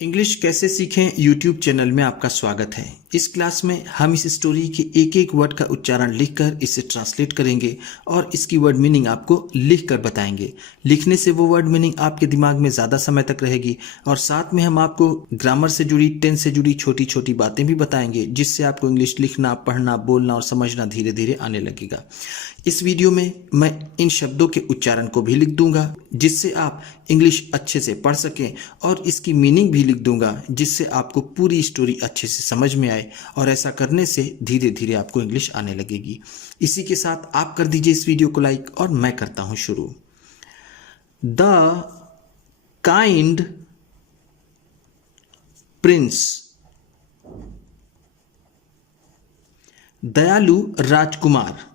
English कैसे सीखें YouTube channel में आपका स्वागत है। इस क्लास में हम इस स्टोरी के एक एक वर्ड का उच्चारण लिखकर इसे ट्रांसलेट करेंगे और इसकी वर्ड मीनिंग आपको लिखकर बताएंगे। लिखने से वो वर्ड मीनिंग आपके दिमाग में ज़्यादा समय तक रहेगी और साथ में हम आपको ग्रामर से जुड़ी, टेंस से जुड़ी छोटी छोटी बातें भी बताएंगे, जिससे आपको इंग्लिश लिखना, पढ़ना, बोलना और समझना धीरे धीरे आने लगेगा। इस वीडियो में मैं इन शब्दों के उच्चारण को भी लिख दूंगा, जिससे आप इंग्लिश अच्छे से पढ़ सकें, और इसकी मीनिंग भी लिख दूंगा, जिससे आपको पूरी स्टोरी अच्छे से समझ में आए। और ऐसा करने से धीरे धीरे आपको इंग्लिश आने लगेगी। इसी के साथ आप कर दीजिए इस वीडियो को लाइक और मैं करता हूं शुरू। The kind Prince. दयालु राजकुमार।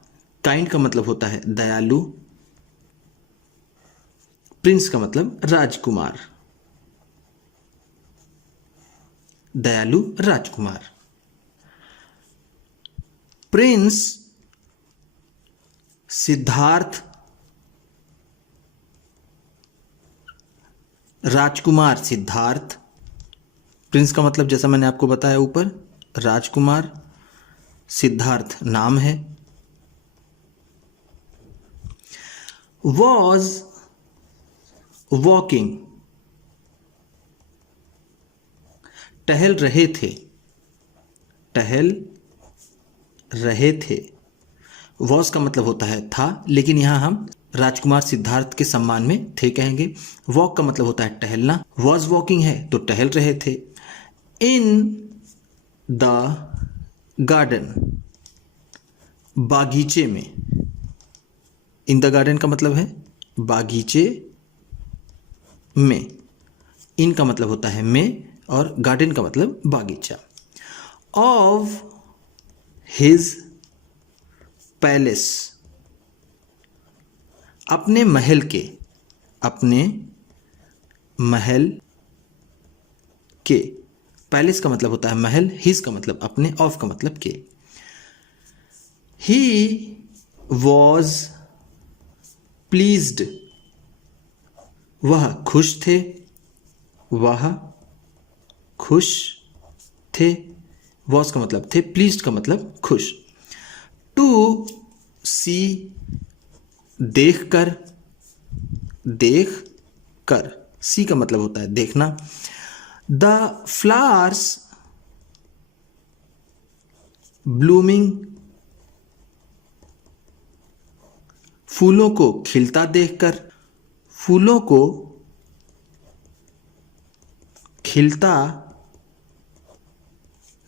काइंड का मतलब होता है दयालु, प्रिंस का मतलब राजकुमार। दयालु राजकुमार। प्रिंस सिद्धार्थ। राजकुमार सिद्धार्थ। प्रिंस का मतलब जैसा मैंने आपको बताया ऊपर, राजकुमार। सिद्धार्थ नाम है। was walking। टहल रहे थे। टहल रहे थे। was का मतलब होता है था, लेकिन यहां हम राजकुमार सिद्धार्थ के सम्मान में थे कहेंगे। वॉक का मतलब होता है टहलना। was walking है तो टहल रहे थे। In the garden. बागीचे में। इन द गार्डन का मतलब है बागीचे में। इन का मतलब होता है में और गार्डन का मतलब बागीचा। Of his palace. अपने महल के। अपने महल के। पैलेस का मतलब होता है महल, हिज का मतलब अपने, ऑफ का मतलब के। He was pleased. वह खुश थे। वह खुश थे। वॉज का मतलब थे, प्लीज्ड का मतलब खुश। टू सी देख कर। देख कर। सी का मतलब होता है देखना। The flowers blooming. फूलों को खिलता देखकर। फूलों को खिलता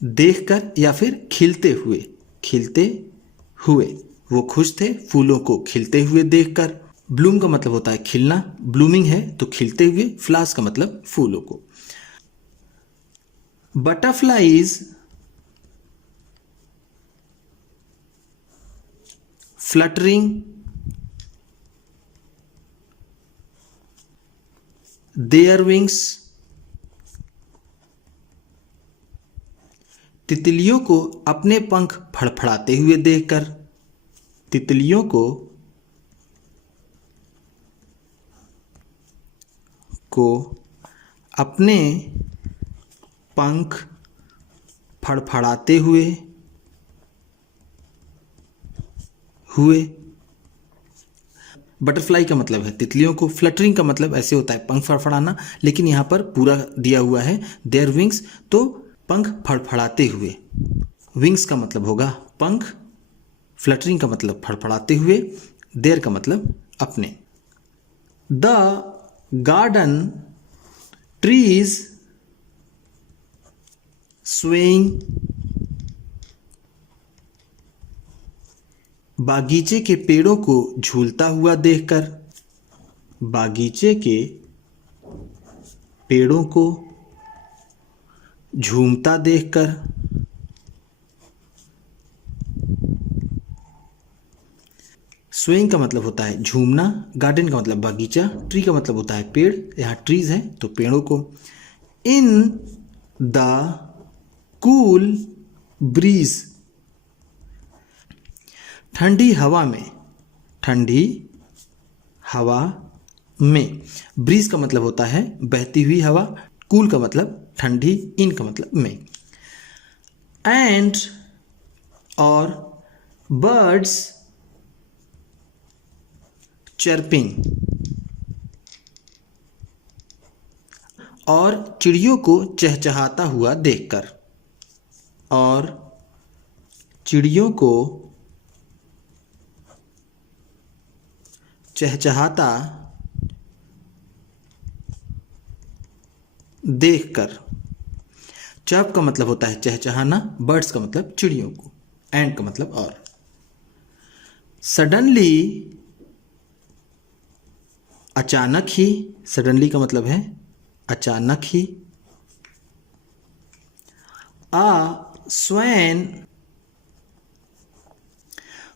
देखकर या फिर खिलते हुए। खिलते हुए। वो खुश थे फूलों को खिलते हुए देखकर। ब्लूम का मतलब होता है खिलना, ब्लूमिंग है तो खिलते हुए, फ्लावर्स का मतलब फूलों को। Butterflies fluttering their wings. तितलियों को अपने पंख फड़फड़ाते हुए देखकर। तितलियों को अपने पंख फड़फड़ाते हुए बटरफ्लाई का मतलब है तितलियों को। फ्लटरिंग का मतलब ऐसे होता है पंख फड़फड़ाना, लेकिन यहाँ पर पूरा दिया हुआ है देयर विंग्स, तो पंख फड़फड़ाते हुए। विंग्स का मतलब होगा पंख, फ्लटरिंग का मतलब फड़फड़ाते हुए, देयर का मतलब अपने। The garden trees swaying. बागीचे के पेड़ों को झूलता हुआ देखकर। बागीचे के पेड़ों को झूमता देखकर। स्वेइंग का मतलब होता है झूमना, गार्डन का मतलब बागीचा, ट्री का मतलब होता है पेड़, यहाँ ट्रीज है तो पेड़ों को। In the cool bridge. ठंडी हवा में। ठंडी हवा में। ब्रीज का मतलब होता है बहती हुई हवा, कूल का मतलब ठंडी, इन का मतलब में। एंड और बर्ड्स चर्पिंग, और चिड़ियों को चहचहाता हुआ देखकर, और चिड़ियों को चहचहाता देखकर। चर्प का मतलब होता है चहचहाना, बर्ड्स का मतलब चिड़ियों को, एंड का मतलब और। सडनली अचानक ही, सडनली का मतलब है अचानक ही। आ स्वैन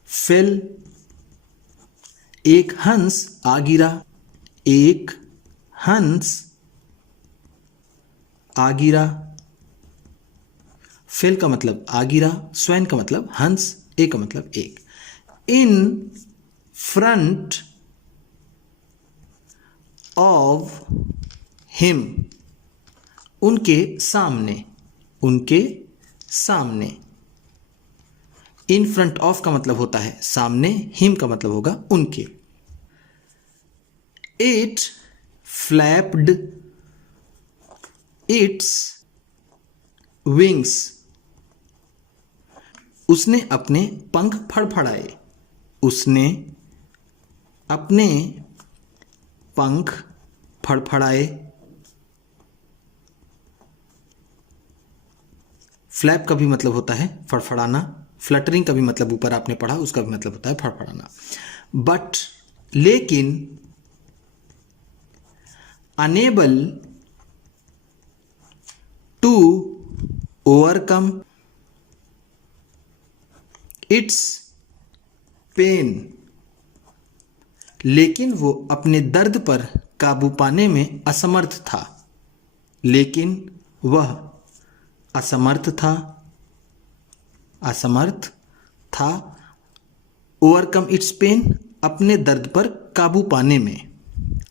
फेल, एक हंस आ गिरा, एक हंस आ गिरा। फेल का मतलब आ गिरा, स्वैन का मतलब हंस, ए का मतलब एक। इन फ्रंट ऑफ हिम, उनके सामने, उनके सामने। इन फ्रंट ऑफ का मतलब होता है सामने, हिम का मतलब होगा उनके। इट फ्लैप्ड इट्स विंग्स, उसने अपने पंख फड़फड़ाए, उसने अपने पंख फड़फड़ाए। फ्लैप का भी मतलब होता है फड़फड़ाना, फ्लटरिंग का भी मतलब ऊपर आपने पढ़ा, उसका भी मतलब होता है फड़फड़ाना। बट लेकिन, unable to overcome its pain, लेकिन वो अपने दर्द पर काबू पाने में असमर्थ था, लेकिन वह असमर्थ था, असमर्थ था। ओवरकम इट्स पेन, अपने दर्द पर काबू पाने में,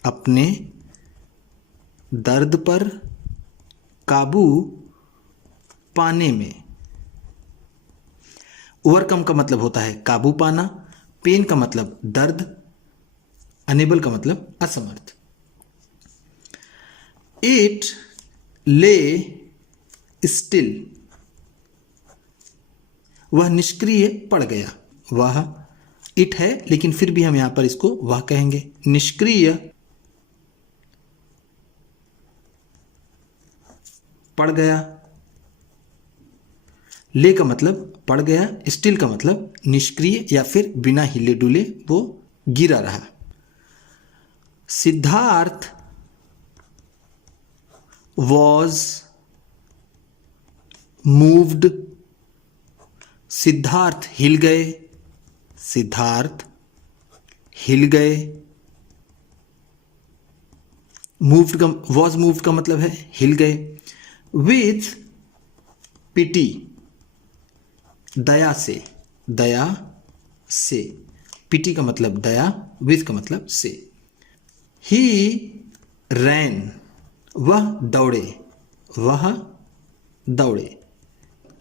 अपने दर्द पर काबू पाने में। ओवरकम का मतलब होता है काबू पाना, पेन का मतलब दर्द, अनेबल का मतलब असमर्थ। इट ले स्टिल, वह निष्क्रिय पड़ गया। वह इट है लेकिन फिर भी हम यहां पर इसको वह कहेंगे, निष्क्रिय पड़ गया। ले का मतलब पड़ गया, स्टिल का मतलब निष्क्रिय या फिर बिना हिले डुले वो गिरा रहा। सिद्धार्थ वॉज मूव्ड, सिद्धार्थ हिल गए, सिद्धार्थ हिल गए। मूव्ड का, वॉज मूव्ड का मतलब है हिल गए। विथ पिटी, दया से, दया से। पिटी का मतलब दया, विथ का मतलब से। ही रैन, वह दौड़े, वह दौड़े।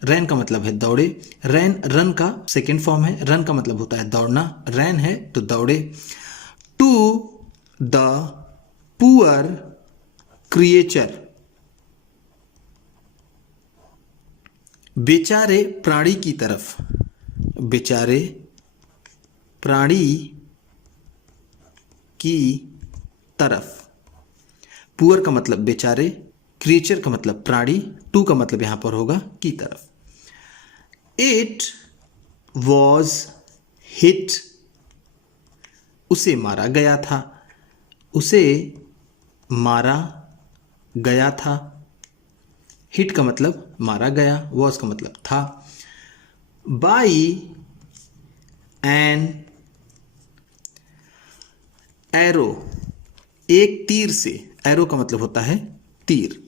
रैन का मतलब है दौड़े, रैन रन का सेकेंड फॉर्म है, रन का मतलब होता है दौड़ना, रैन है तो दौड़े। टू द पुअर क्रिएचर, बेचारे प्राणी की तरफ, बेचारे प्राणी की तरफ। पुअर का मतलब बेचारे, क्रिएचर का मतलब प्राणी, टू का मतलब यहां पर होगा की तरफ। इट वॉज हिट, उसे मारा गया था, उसे मारा गया था। हिट का मतलब मारा गया, वॉज का मतलब था। बाई एन एरो, एक तीर से, एरो का मतलब होता है तीर।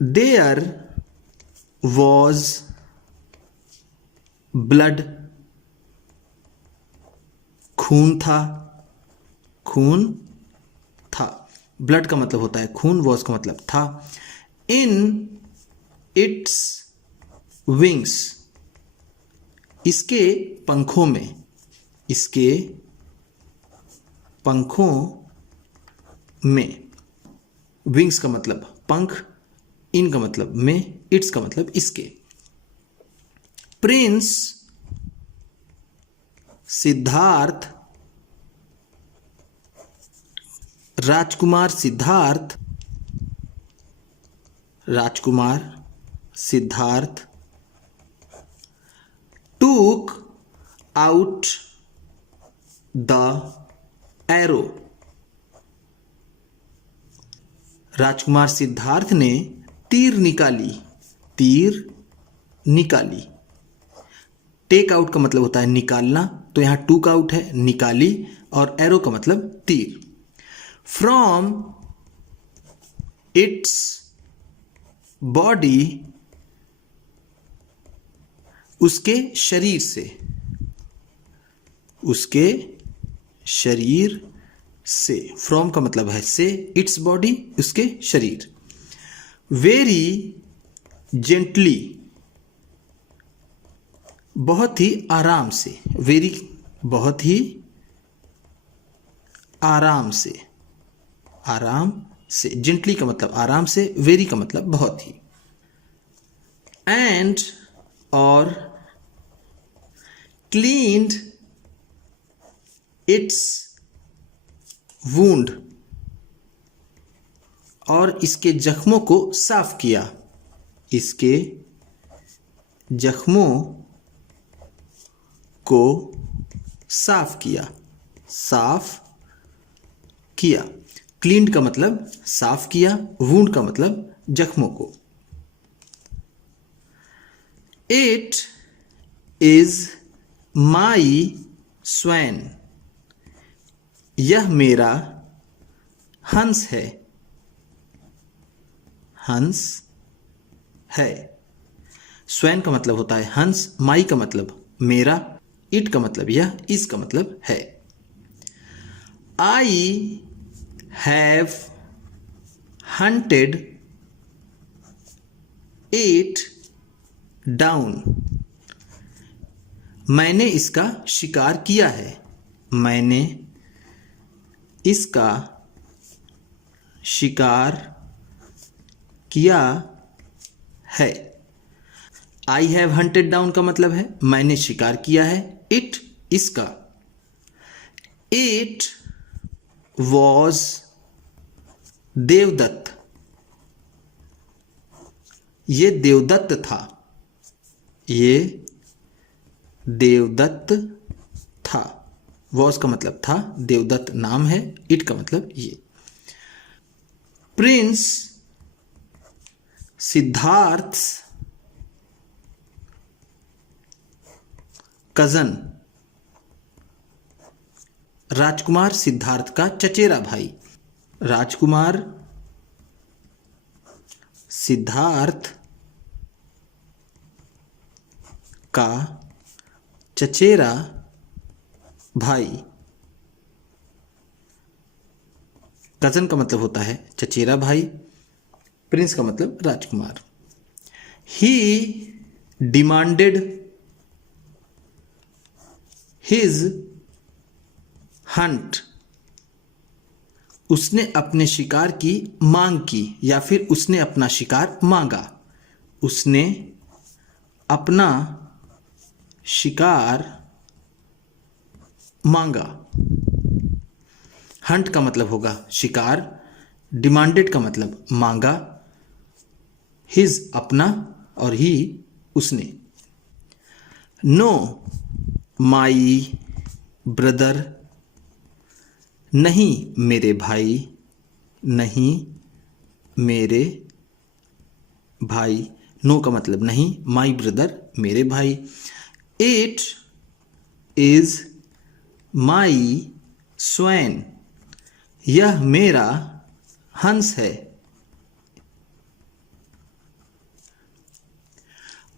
देयर वॉज ब्लड, खून था, खून था। ब्लड का मतलब होता है खून, वॉज का मतलब था। इन इट्स विंग्स, इसके पंखों में, इसके पंखों में। विंग्स का मतलब पंख, इन का मतलब में, इट्स का मतलब इसके। प्रिंस सिद्धार्थ, राजकुमार सिद्धार्थ, राजकुमार Siddharth took out the arrow, राजकुमार सिद्धार्थ ने तीर निकाली, तीर निकाली। टेक आउट का मतलब होता है निकालना, तो यहां टूक आउट है, निकाली, और एरो का मतलब तीर। फ्रॉम इट्स बॉडी, उसके शरीर से, उसके शरीर से। फ्रॉम का मतलब है से, इट्स बॉडी उसके शरीर। वेरी जेंटली, बहुत ही आराम से। वेरी बहुत ही आराम से, आराम से। जेंटली का मतलब आराम से, वेरी का मतलब बहुत ही। एंड और क्लीन्ड इट्स वुंड, और इसके जख्मों को साफ किया, इसके जख्मों को साफ किया, साफ किया। क्लीन्ड का मतलब साफ किया, वुंड का मतलब जख्मों को। इट इज माई स्वैन, यह मेरा हंस है, हंस है। स्वैन का मतलब होता है हंस, माई का मतलब मेरा, इट का मतलब यह, इस का मतलब है। I have hunted it down, मैंने इसका शिकार किया है, मैंने इसका शिकार किया है। आई हैव हंटेड डाउन का मतलब है मैंने शिकार किया है, इट इसका। इट वॉज देवदत्त, ये देवदत्त था, ये देवदत्त था। वॉज का मतलब था, देवदत्त नाम है, इट का मतलब ये। प्रिंस सिद्धार्थ कजन, राजकुमार सिद्धार्थ का चचेरा भाई। राजकुमार सिद्धार्थ का चचेरा भाई। कजन का मतलब होता है चचेरा भाई, प्रिंस का मतलब राजकुमार। ही डिमांडेड हिज हंट, उसने अपने शिकार की मांग की, या फिर उसने अपना शिकार मांगा। उसने अपना शिकार मांगा। हंट का मतलब होगा शिकार, डिमांडेड का मतलब मांगा, हिज अपना, और ही उसने। नो माई ब्रदर, नहीं मेरे भाई, नहीं मेरे भाई। नो का मतलब नहीं, माई ब्रदर मेरे भाई। इट इज माई स्वैन, यह मेरा हंस है।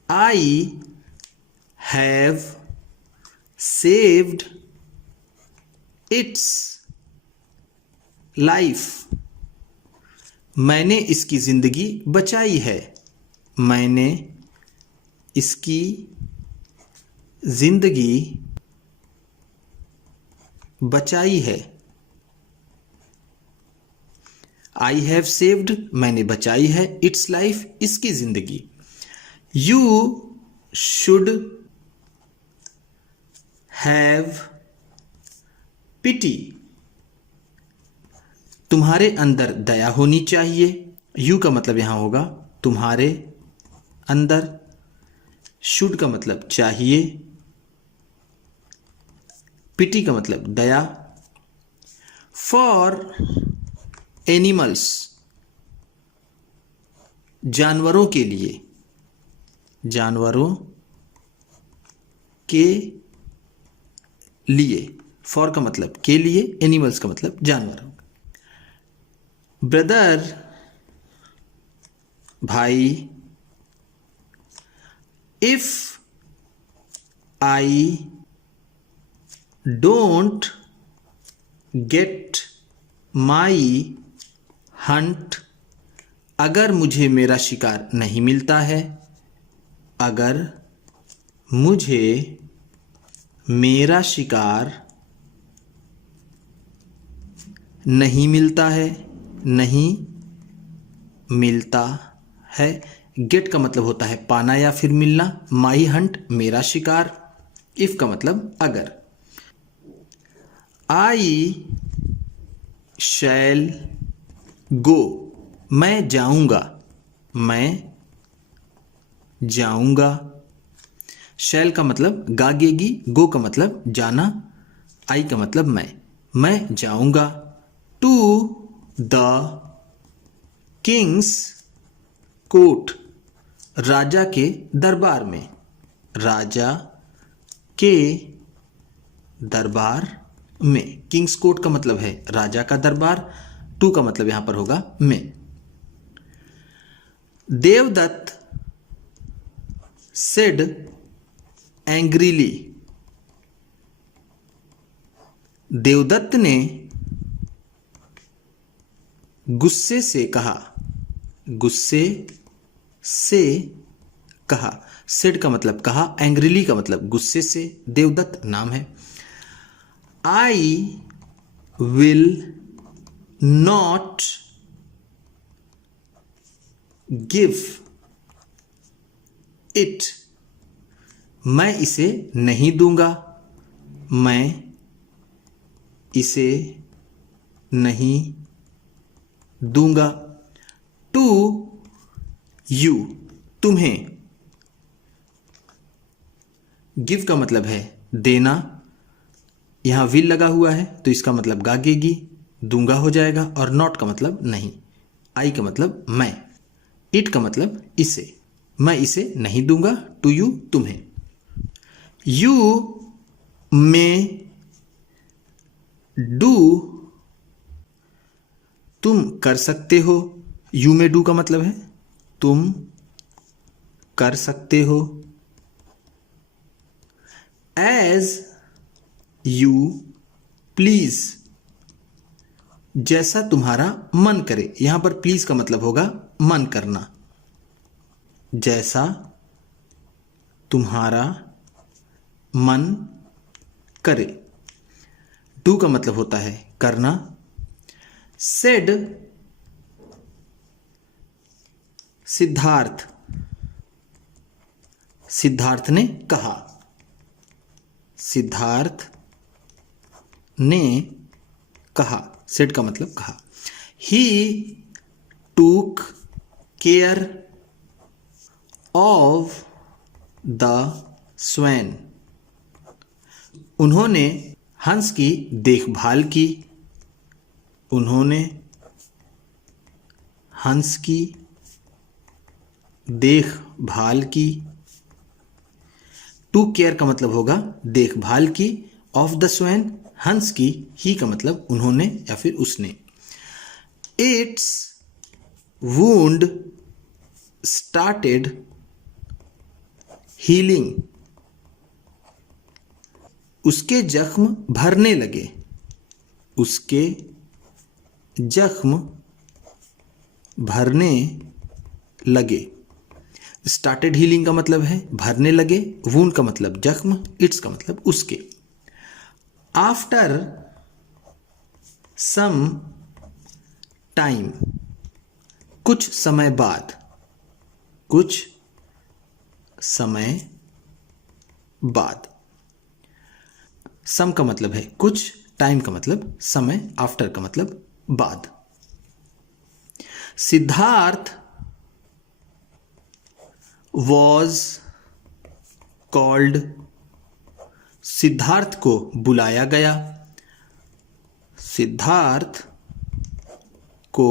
I have saved it's life, मैंने इसकी जिंदगी बचाई है। मैंने इसकी जिंदगी बचाई है। आई हैव सेव्ड, मैंने बचाई है इट्स लाइफ, इसकी जिंदगी। यू शुड हैव पिटी, तुम्हारे अंदर दया होनी चाहिए। यू का मतलब यहां होगा तुम्हारे अंदर, शुड का मतलब चाहिए, पिटी का मतलब दया। फॉर एनिमल्स, जानवरों के लिए, जानवरों के लिए। फॉर का मतलब के लिए, एनिमल्स का मतलब जानवरों। ब्रदर, भाई। If I don't get my Hunt, अगर मुझे मेरा शिकार नहीं मिलता है, अगर मुझे मेरा शिकार नहीं मिलता है, नहीं मिलता है। गेट का मतलब होता है पाना या फिर मिलना। माई हंट, मेरा शिकार। इफ का मतलब अगर। आई शैल गो, मैं जाऊंगा, मैं जाऊंगा। शैल का मतलब गागेगी, गो का मतलब जाना, आई का मतलब मैं जाऊंगा। टू द किंग्स कोर्ट, राजा के दरबार में, राजा के दरबार में। किंग्स कोर्ट का मतलब है राजा का दरबार। टू का मतलब यहां पर होगा में। देवदत्त सेड एंग्रीली, देवदत्त ने गुस्से से कहा, गुस्से से कहा। सेड का मतलब कहा, एंग्रीली का मतलब गुस्से से। देवदत्त नाम है। I will not give it, मैं इसे नहीं दूंगा, मैं इसे नहीं दूंगा। टू यू, तुम्हें। गिव का मतलब है देना, यहां विल लगा हुआ है तो इसका मतलब गागेगी, दूंगा हो जाएगा। और नॉट का मतलब नहीं। आई का मतलब मैं। इट का मतलब इसे, मैं इसे नहीं दूंगा। टू यू, तुम्हें। यू में डू, तुम कर सकते हो। यू में डू का मतलब है तुम कर सकते हो। एज यू प्लीज, जैसा तुम्हारा मन करे। यहां पर प्लीज का मतलब होगा मन करना। जैसा तुम्हारा मन करे। डू का मतलब होता है करना। सेड सिद्धार्थ, सिद्धार्थ ने कहा, सिद्धार्थ ने कहा। सेड का मतलब कहा। ही टूक केयर ऑफ द स्वैन, उन्होंने हंस की देखभाल की, उन्होंने हंस की देखभाल की। टू केयर का मतलब होगा देखभाल की, ऑफ द स्वैन हंस की, ही का मतलब उन्होंने या फिर उसने। इट्स वुंड स्टार्टेड हीलिंग, उसके जख्म भरने लगे, उसके जख्म भरने लगे। स्टार्टेड हीलिंग का मतलब है भरने लगे, वूंड का मतलब जख्म, इट्स का मतलब उसके। आफ्टर सम टाइम, कुछ समय बाद, कुछ समय बाद। सम का मतलब है कुछ, टाइम का मतलब समय, आफ्टर का मतलब बाद। सिद्धार्थ वॉज कॉल्ड, सिद्धार्थ को बुलाया गया, सिद्धार्थ को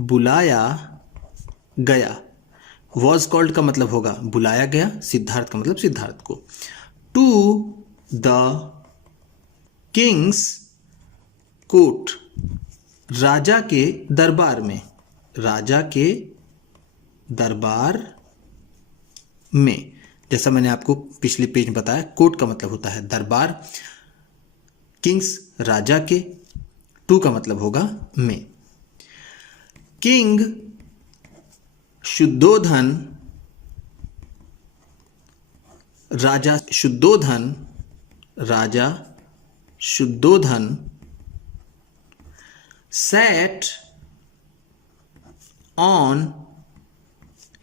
बुलाया गया। वॉज कॉल्ड का मतलब होगा बुलाया गया, सिद्धार्थ का मतलब सिद्धार्थ को। टू द किंग्स कोर्ट, राजा के दरबार में, राजा के दरबार में। जैसा मैंने आपको पिछले पेज में बताया, कोर्ट का मतलब होता है दरबार, किंग्स राजा के, टू का मतलब होगा में। किंग शुद्धोधन, राजा शुद्धोधन, राजा Shuddhodana sat on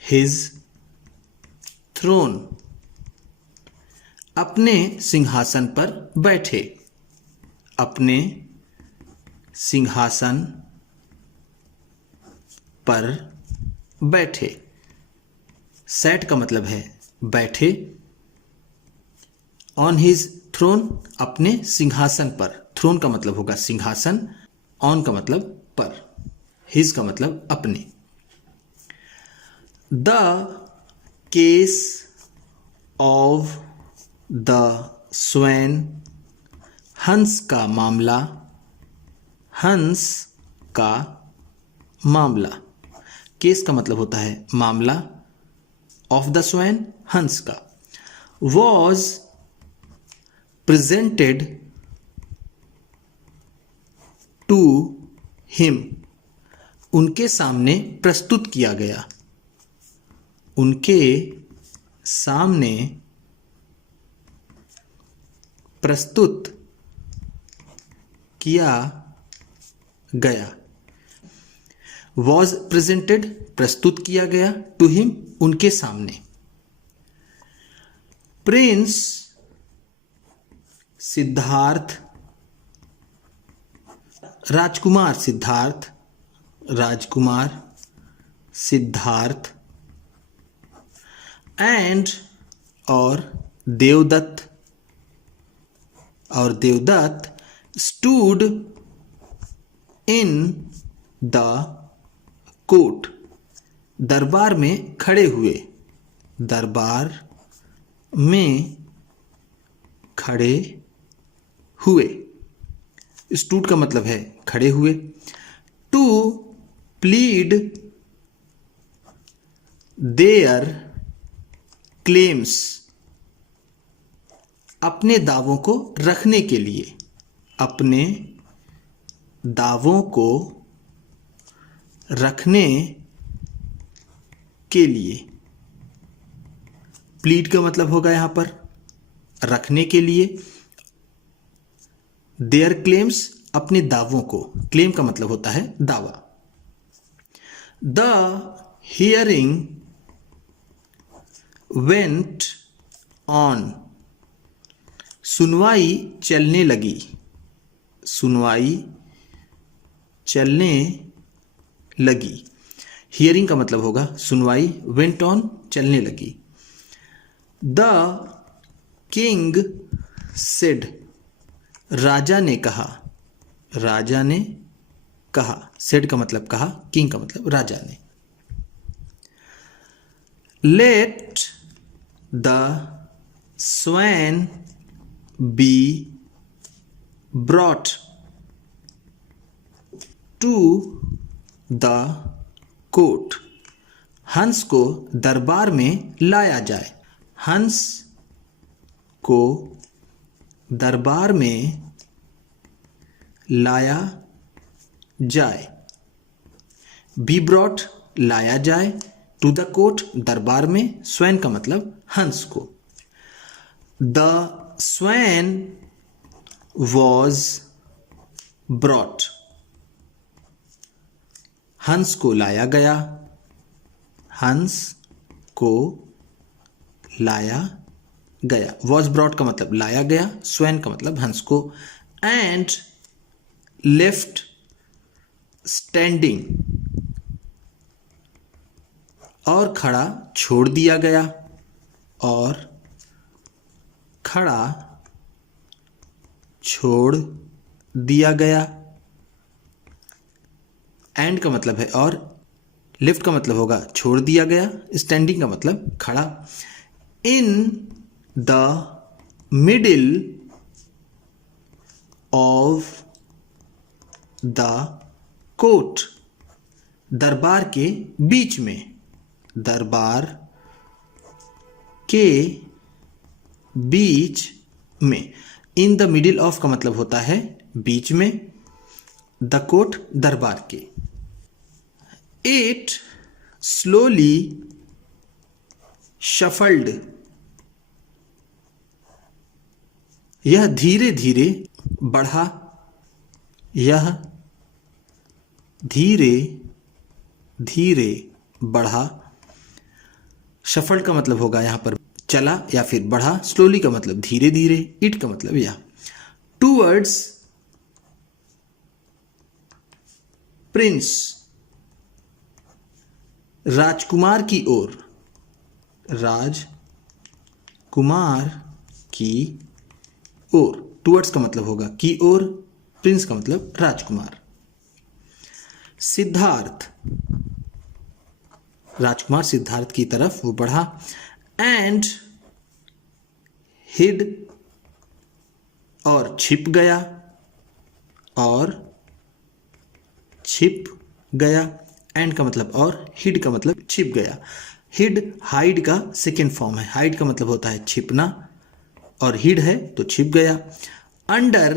his throne, अपने सिंहासन पर बैठे, अपने सिंहासन पर बैठे। सैट का मतलब है बैठे, ऑन हिज थ्रोन अपने सिंहासन पर, थ्रोन का मतलब होगा सिंहासन, ऑन का मतलब पर, हिज का मतलब अपने। The case of the swan, हंस का मामला, हंस का मामला। केस का मतलब होता है मामला, ऑफ द स्वैन हंस का। वॉज प्रेजेंटेड टू हिम, उनके सामने प्रस्तुत किया गया, उनके सामने प्रस्तुत किया गया। वॉज प्रेजेंटेड प्रस्तुत किया गया, टू हिम उनके सामने। प्रिंस सिद्धार्थ, राजकुमार सिद्धार्थ, राजकुमार सिद्धार्थ, एंड और देवदत्त, और Devadatta stood in the court, दरबार में खड़े हुए, दरबार में खड़े हुए। स्टूड का मतलब है खड़े हुए। टू प्लीड देयर क्लेम्स, अपने दावों को रखने के लिए, अपने दावों को रखने के लिए। प्लीड का मतलब होगा यहां पर रखने के लिए। देयर क्लेम्स अपने दावों को, क्लेम का मतलब होता है दावा। द हियरिंग वेंट ऑन, सुनवाई चलने लगी, सुनवाई चलने लगी। हियरिंग का मतलब होगा सुनवाई, वेंट ऑन चलने लगी। द किंग सेड, राजा ने कहा, राजा ने कहा। सेड का मतलब कहा, किंग का मतलब राजा ने। Let the swan be brought to the court, हंस को दरबार में लाया जाए, हंस को दरबार में लाया जाए। बी ब्रॉट लाया जाए, टू द कोर्ट दरबार में, स्वैन का मतलब हंस को। द स्वैन वॉज ब्रॉट, हंस को लाया गया, हंस को लाया गया। वॉज ब्रॉट का मतलब लाया गया, स्वैन का मतलब हंस को। एंड लेफ्ट स्टैंडिंग, और खड़ा छोड़ दिया गया, और खड़ा छोड़ दिया गया। एंड का मतलब है और, लेफ्ट का मतलब होगा छोड़ दिया गया, स्टैंडिंग का मतलब खड़ा। In the middle of the court, दरबार के बीच में, दरबार के बीच में। इन द मिडिल ऑफ का मतलब होता है बीच में, द कोर्ट दरबार के। इट स्लोली शफल्ड, यह धीरे धीरे बढ़ा, यह धीरे धीरे बढ़ा। शफल्ड का मतलब होगा यहां पर चला या फिर बढ़ा, स्लोली का मतलब धीरे धीरे, इट का मतलब यह। टूवर्ड्स प्रिंस, राजकुमार की ओर, राजकुमार की ओर। टूवर्ड्स का मतलब होगा की ओर, प्रिंस का मतलब राजकुमार। सिद्धार्थ, राजकुमार सिद्धार्थ की तरफ वो बढ़ा। एंड हिड, और छिप गया, और छिप गया। एंड का मतलब और, हिड का मतलब छिप गया। हिड हाइड का सेकेंड फॉर्म है। हाइड का मतलब होता है छिपना, और हिड है तो छिप गया। अंडर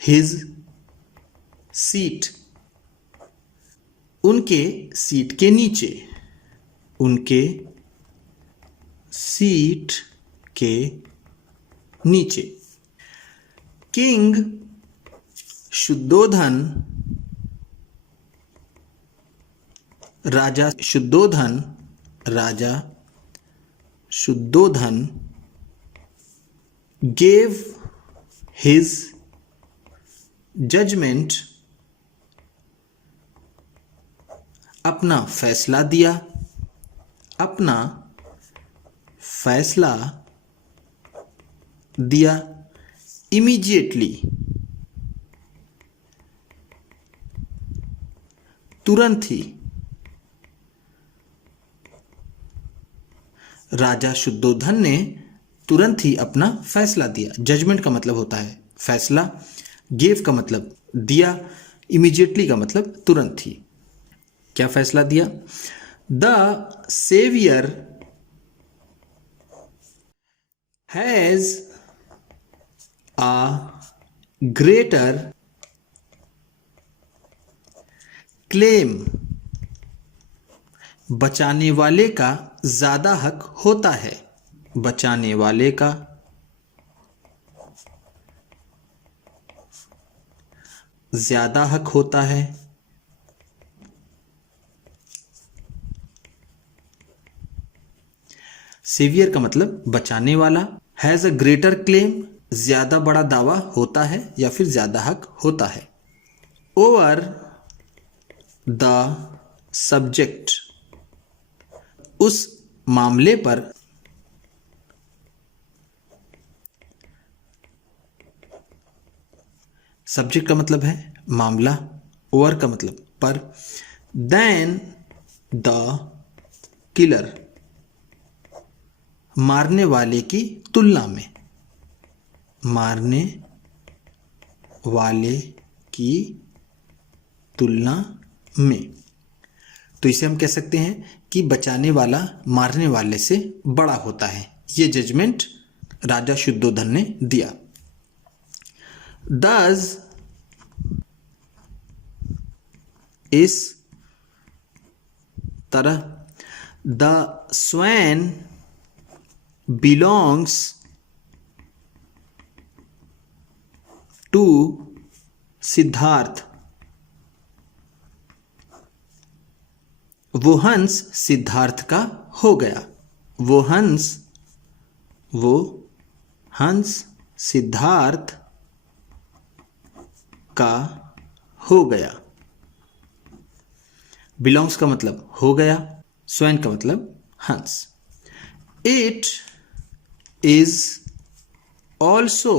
हिज सीट, उनके सीट के नीचे, उनके सीट के नीचे। किंग शुद्धोधन, राजा शुद्धोधन, राजा शुद्धोधन gave his judgment, अपना फैसला दिया, अपना फैसला दिया। इमीडिएटली, तुरंत ही। राजा शुद्धोधन ने तुरंत ही अपना फैसला दिया। जजमेंट का मतलब होता है फैसला, गेव का मतलब दिया, इमीडिएटली का मतलब तुरंत ही। क्या फैसला दिया? The saviour has a greater claim, बचाने वाले का ज्यादा हक होता है, बचाने वाले का ज्यादा हक होता है। सेवियर का मतलब बचाने वाला, हैज अ ग्रेटर क्लेम ज्यादा बड़ा दावा होता है या फिर ज्यादा हक होता है। ओवर द सब्जेक्ट, उस मामले पर, सब्जेक्ट का मतलब है मामला, ओवर का मतलब पर। देन द किलर, मारने वाले की तुलना में, मारने वाले की तुलना में। तो इसे हम कह सकते हैं कि बचाने वाला मारने वाले से बड़ा होता है। ये जजमेंट राजा शुद्धोधन ने दिया। Thus इस तरह। The swan belongs to Siddhartha. वो हंस सिद्धार्थ का हो गया। वो हंस सिद्धार्थ का हो गया। बिलोंग्स का मतलब हो गया, स्वैन का मतलब हंस। इट इज ऑल्सो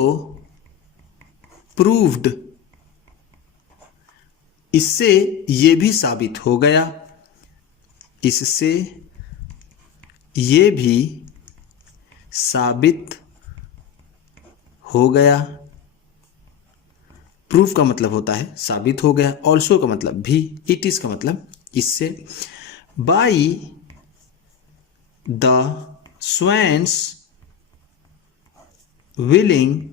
प्रूव्ड, इससे ये भी साबित हो गया। इससे ये भी साबित हो गया। प्रूफ का मतलब होता है साबित हो गया, ऑल्सो का मतलब भी, इट इज का मतलब इससे। बाई द स्वैन्स विलिंग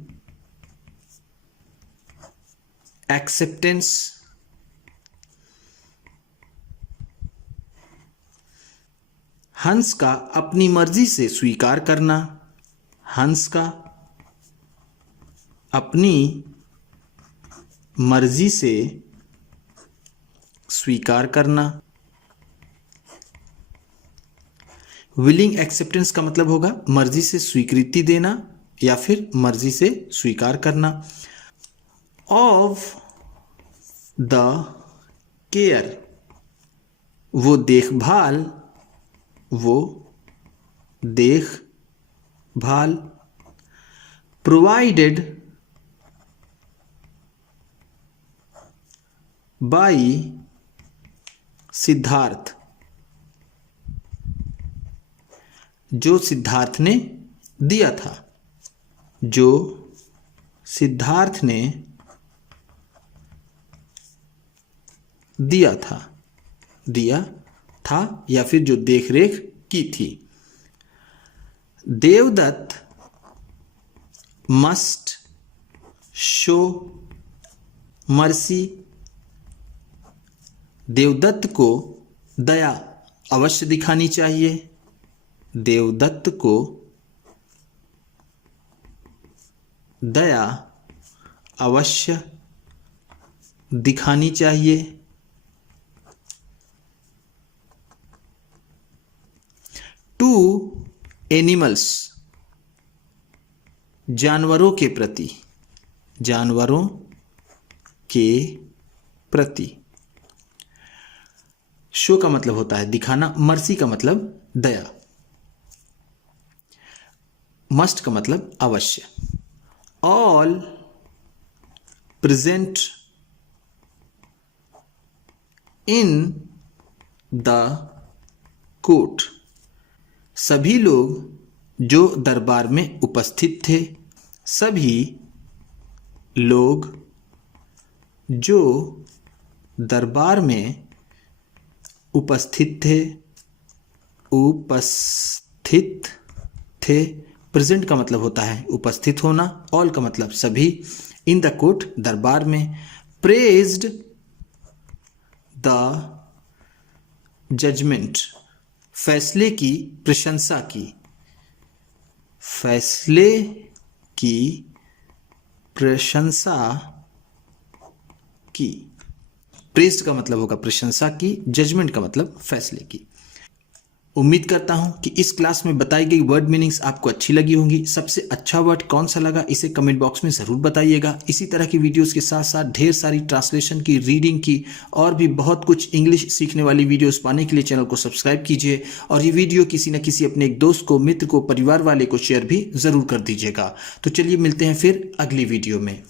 एक्सेप्टेंस, हंस का अपनी मर्जी से स्वीकार करना। हंस का अपनी मर्जी से स्वीकार करना। विलिंग एक्सेप्टेंस का मतलब होगा मर्जी से स्वीकृति देना या फिर मर्जी से स्वीकार करना। ऑफ द केयर, वो देखभाल प्रोवाइडेड बाय सिद्धार्थ, जो सिद्धार्थ ने दिया था। जो सिद्धार्थ ने दिया था या फिर जो देखरेख की थी। Devadatta must show mercy, Devadatta को दया अवश्य दिखानी चाहिए। देवदत्त को दया अवश्य दिखानी चाहिए। टू एनिमल्स, जानवरों के प्रति। शो का मतलब होता है दिखाना, मर्सी का मतलब दया, मस्ट का मतलब अवश्य। All present in the court, सभी लोग जो दरबार में उपस्थित थे। सभी लोग जो दरबार में उपस्थित थे। प्रेजेंट का मतलब होता है उपस्थित होना, ऑल का मतलब सभी, इन द कोर्ट दरबार में। प्रेज्ड द जजमेंट, फैसले की प्रशंसा की। फैसले की प्रशंसा की। प्रेज्ड का मतलब होगा प्रशंसा की, जजमेंट का मतलब फैसले की। उम्मीद करता हूं कि इस क्लास में बताई गई वर्ड मीनिंग्स आपको अच्छी लगी होंगी। सबसे अच्छा वर्ड कौन सा लगा इसे कमेंट बॉक्स में ज़रूर बताइएगा। इसी तरह की वीडियोस के साथ साथ ढेर सारी ट्रांसलेशन की, रीडिंग की और भी बहुत कुछ इंग्लिश सीखने वाली वीडियोस पाने के लिए चैनल को सब्सक्राइब कीजिए और ये वीडियो किसी न किसी अपने एक दोस्त को, मित्र को, परिवार वाले को शेयर भी ज़रूर कर दीजिएगा। तो चलिए मिलते हैं फिर अगली वीडियो में।